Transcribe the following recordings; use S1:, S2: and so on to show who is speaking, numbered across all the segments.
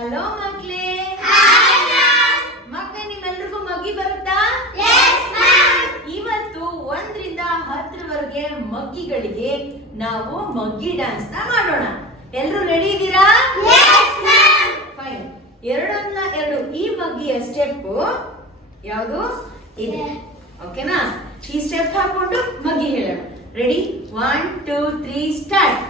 S1: Hello ಮಕ್ಕಳೇ ಮಕ್ಕಳೇ ನಿಮ್ಮೆಲ್ರಿಗೂ ಮಗ್ಗಿ ಬರುತ್ತಾ? ಇವತ್ತು ಒಂದ್ರಿಂದ ಹತ್ತರವರೆಗೆ ಮಗ್ಗಿಗಳಿಗೆ ನಾವು ಮಗ್ಗಿ ಡ್ಯಾನ್ಸ್ನ ಮಾಡೋಣ. ಎಲ್ಲರೂ ರೆಡಿ ಇದ್ದೀರಾ? ಫೈನ್ ಎರಡನ್ನ ಎರಡು ಈ ಮಗ್ಗಿಯ ಸ್ಟೆಪ್ ಯಾವುದು? ಇದೆ. ಓಕೆನಾ ಈ ಸ್ಟೆಪ್ ಹಾಕೊಂಡು ಮಗ್ಗಿ ಹೇಳೋಣ. Ready one two three start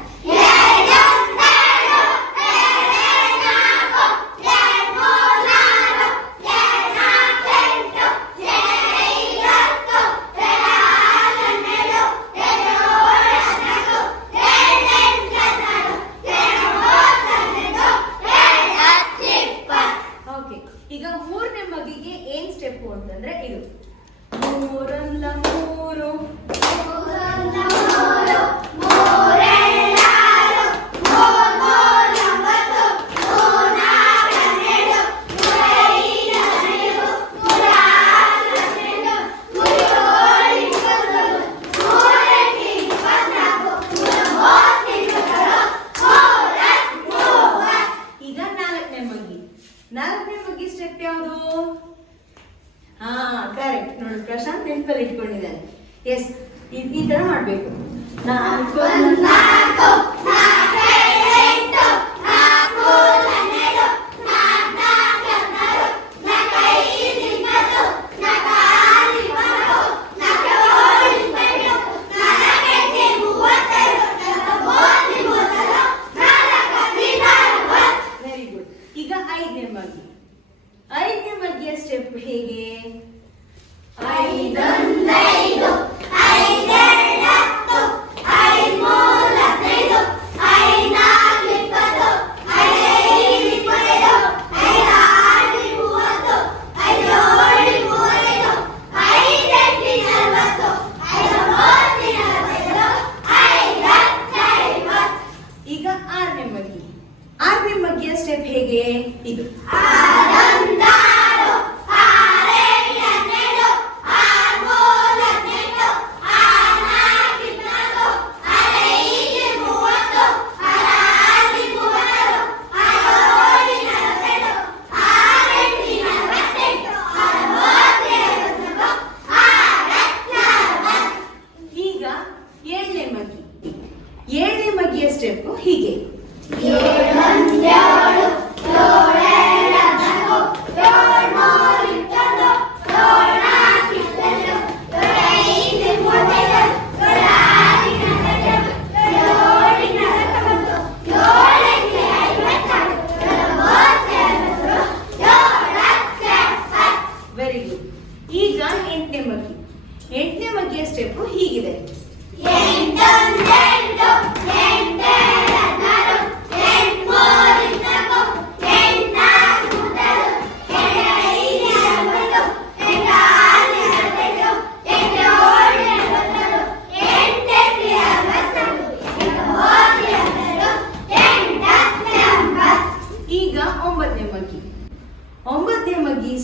S1: ನಾಲ್ಕನೇ ಮಗ್ಗಿ ಸ್ಟೆಪ್ ಯಾವುದು? ಹಾ ಕರೆಕ್ಟ್ ನೋಡಿ ಪ್ರಶಾಂತ್ ನೆನಪಲ್ಲಿ ಇಟ್ಕೊಂಡಿದ್ದಾನೆ. ಎಸ್ ಈ ತರ ಮಾಡಬೇಕು. ನಾಲ್ಕು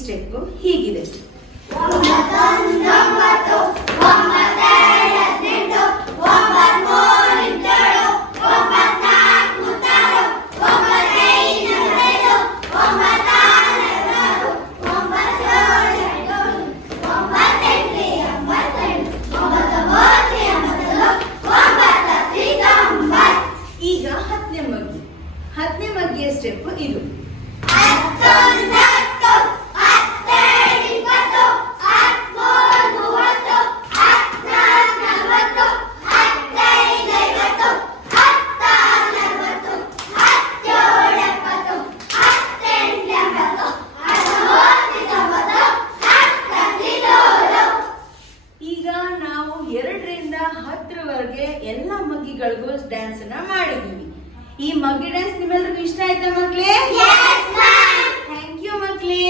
S1: ಮಗ್ಗಿ ಸ್ಟೆಪ್ ಹೀಗಿದೆ. ಡ್ಯಾನ್ಸ್ ಅನ್ನ ಮಾಡಿದೀವಿ ಈ ಮಗ್ಗಿ ಡ್ಯಾನ್ಸ್ ನಿಮ್ಮೆಲ್ರಿಗೂ ಇಷ್ಟ ಆಯ್ತಾ ಮಕ್ಳೇ? Thank you ಮಕ್ಳೇ.